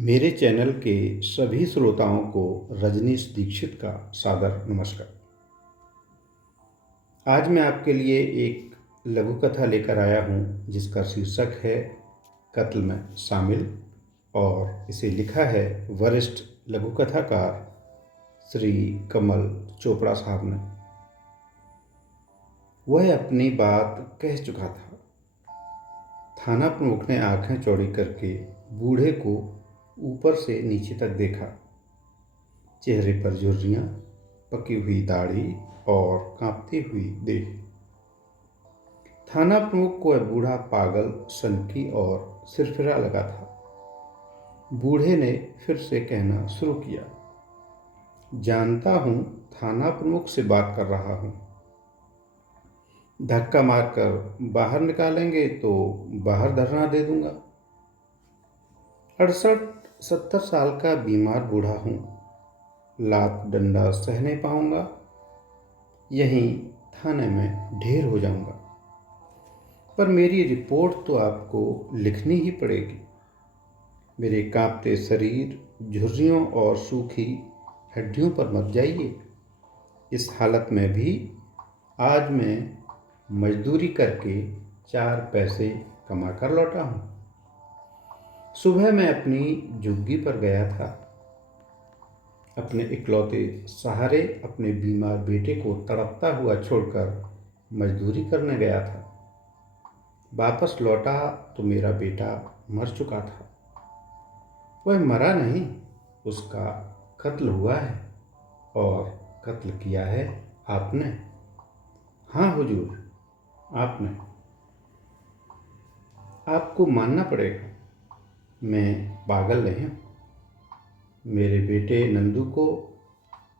मेरे चैनल के सभी श्रोताओं को रजनीश दीक्षित का सादर नमस्कार। आज मैं आपके लिए एक लघु कथा लेकर आया हूँ जिसका शीर्षक है कत्ल में शामिल, और इसे लिखा है वरिष्ठ लघु कथाकार श्री कमल चोपड़ा साहब ने। वह अपनी बात कह चुका था। थाना प्रमुख ने आंखें चौड़ी करके बूढ़े को ऊपर से नीचे तक देखा। चेहरे पर झुर्रियां, पकी हुई दाढ़ी और कांपती हुई देह। थाना प्रमुख को वह बूढ़ा पागल, सनकी और सिरफिरा लगा था। बूढ़े ने फिर से कहना शुरू किया, जानता हूं थाना प्रमुख से बात कर रहा हूं। धक्का मारकर बाहर निकालेंगे तो बाहर धरना दे दूंगा। 68-70 साल का बीमार बूढ़ा हूं, लात डंडा सह नहीं पाऊंगा, यहीं थाने में ढेर हो जाऊंगा। पर मेरी रिपोर्ट तो आपको लिखनी ही पड़ेगी। मेरे कांपते शरीर, झुर्रियों और सूखी हड्डियों पर मत जाइए। इस हालत में भी आज मैं मजदूरी करके 4 पैसे कमा कर लौटा हूँ। सुबह मैं अपनी झुग्गी पर गया था। अपने इकलौते सहारे अपने बीमार बेटे को तड़पता हुआ छोड़कर मजदूरी करने गया था। वापस लौटा तो मेरा बेटा मर चुका था। वह मरा नहीं, उसका कत्ल हुआ है, और कत्ल किया है आपने। हाँ हुजूर, आपने। आपको मानना पड़ेगा, मैं पागल नहीं हूँ। मेरे बेटे नंदू को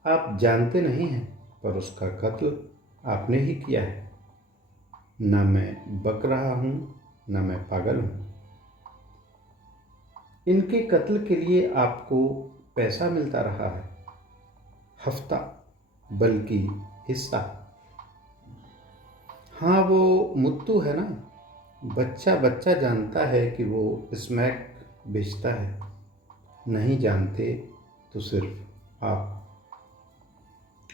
आप जानते नहीं हैं, पर उसका कत्ल आपने ही किया है। न मैं बक रहा हूँ, न मैं पागल हूँ। इनके कत्ल के लिए आपको पैसा मिलता रहा है, हफ्ता बल्कि हिस्सा। हाँ, वो मुत्तू है ना, बच्चा बच्चा जानता है कि वो स्मैक बेचता है। नहीं जानते तो सिर्फ आप।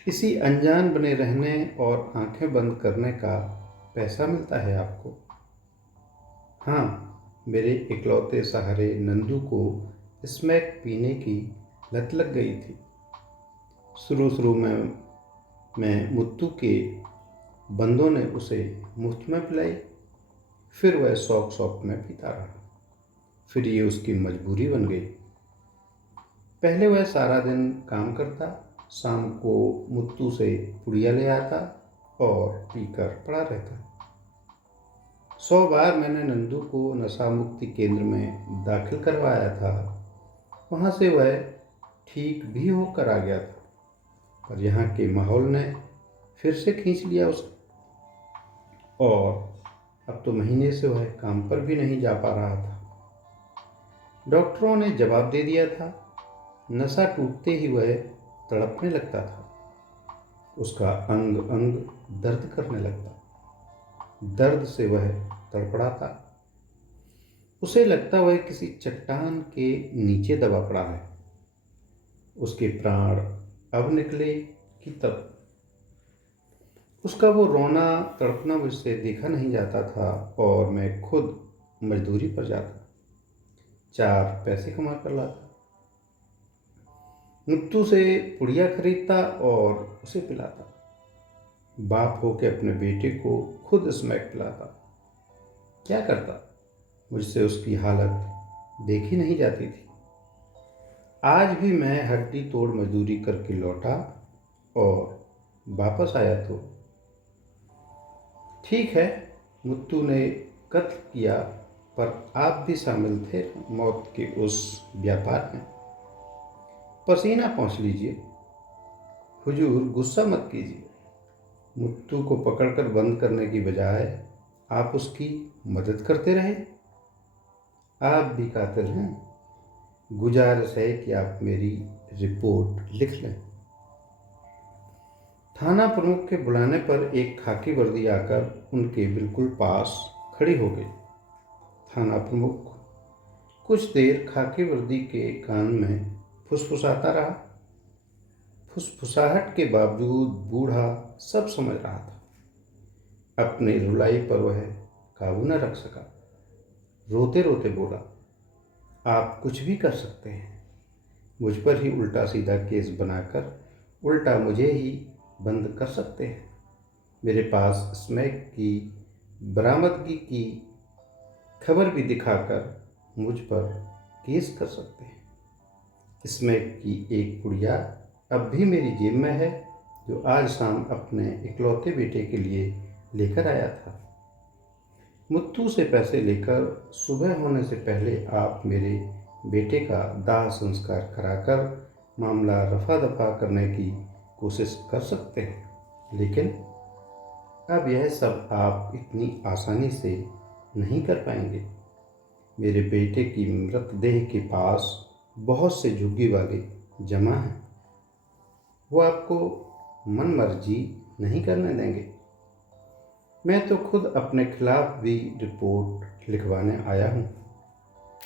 इसी अनजान बने रहने और आंखें बंद करने का पैसा मिलता है आपको। हाँ, मेरे इकलौते सहारे नंदू को स्मैक पीने की लत लग गई थी। शुरू में मैं मुत्तू के बंदों ने उसे मुफ्त में पिलाई, फिर वह शौक शौक में पीता रहा। फिर ये उसकी मजबूरी बन गई। पहले वह सारा दिन काम करता, शाम को मुत्तू से पुड़िया ले आता और पीकर पड़ा रहता। 100 बार मैंने नंदू को नशा मुक्ति केंद्र में दाखिल करवाया था। वहाँ से वह ठीक भी होकर आ गया था, पर यहाँ के माहौल ने फिर से खींच लिया उसे, और अब तो महीने से वह काम पर भी नहीं जा पा रहा था। डॉक्टरों ने जवाब दे दिया था। नशा टूटते ही वह तड़पने लगता था। उसका अंग अंग दर्द करने लगता। दर्द से वह तड़पड़ाता। उसे लगता वह किसी चट्टान के नीचे दबा पड़ा है। उसके प्राण अब निकले कि तब। उसका वो रोना तड़पना मुझसे देखा नहीं जाता था, और मैं खुद मजदूरी पर जाता, 4 पैसे कमा कर लाता। मुत्तू से पुड़िया खरीदता और उसे पिलाता। बाप होके अपने बेटे को खुद स्मैक पिलाता। क्या करता, मुझसे उसकी हालत देखी नहीं जाती थी। आज भी मैं हड्डी तोड़ मजदूरी करके लौटा और वापस आया तो ठीक है, मुत्तू ने कत्ल किया, पर आप भी शामिल थे मौत के उस व्यापार में। पसीना पोंछ लीजिए हुजूर, गुस्सा मत कीजिए। मुत्तू को पकड़कर बंद करने की बजाय आप उसकी मदद करते रहे। आप भी कातिल हैं। गुजारिश है कि आप मेरी रिपोर्ट लिख लें। थाना प्रमुख के बुलाने पर एक खाकी वर्दी आकर उनके बिल्कुल पास खड़ी हो गई। थाना प्रमुख कुछ देर खाकी वर्दी के कान में फुसफुसाता रहा। फुसफुसाहट के बावजूद बूढ़ा सब समझ रहा था। अपनी रुलाई पर वह काबू न रख सका। रोते रोते बोला, आप कुछ भी कर सकते हैं। मुझ पर ही उल्टा सीधा केस बनाकर उल्टा मुझे ही बंद कर सकते हैं। मेरे पास स्मैक की बरामदगी की खबर भी दिखाकर मुझ पर केस कर सकते हैं। स्मैक की एक पुड़िया अब भी मेरी जेब में है, जो आज शाम अपने इकलौते बेटे के लिए लेकर आया था। मुत्तू से पैसे लेकर सुबह होने से पहले आप मेरे बेटे का दाह संस्कार कराकर मामला रफा दफा करने की कोशिश कर सकते हैं, लेकिन अब यह सब आप इतनी आसानी से नहीं कर पाएंगे। मेरे बेटे की मृतदेह के पास बहुत से झुग्गी वाले जमा हैं। वो आपको मन मर्जी नहीं करने देंगे। मैं तो खुद अपने खिलाफ भी रिपोर्ट लिखवाने आया हूँ।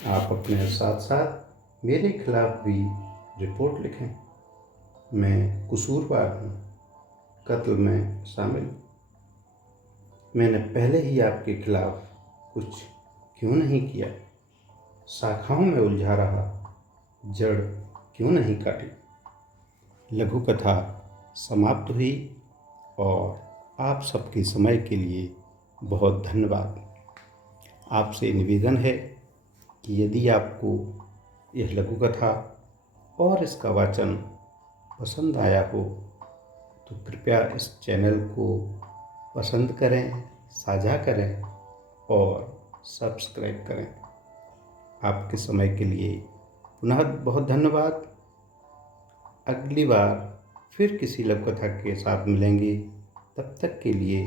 आप अपने साथ साथ मेरे खिलाफ भी रिपोर्ट लिखें। मैं कसूरवार हूँ, कत्ल में शामिल। मैंने पहले ही आपके खिलाफ कुछ क्यों नहीं किया? शाखाओं में उलझा रहा, जड़ क्यों नहीं काटी? लघु कथा समाप्त हुई और आप सबके समय के लिए बहुत धन्यवाद। आपसे निवेदन है कि यदि आपको यह लघु कथा और इसका वाचन पसंद आया हो तो कृपया इस चैनल को पसंद करें, साझा करें और सब्सक्राइब करें। आपके समय के लिए पुनः बहुत धन्यवाद। अगली बार फिर किसी लघु कथा के साथ मिलेंगे। तब तक के लिए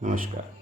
नमस्कार।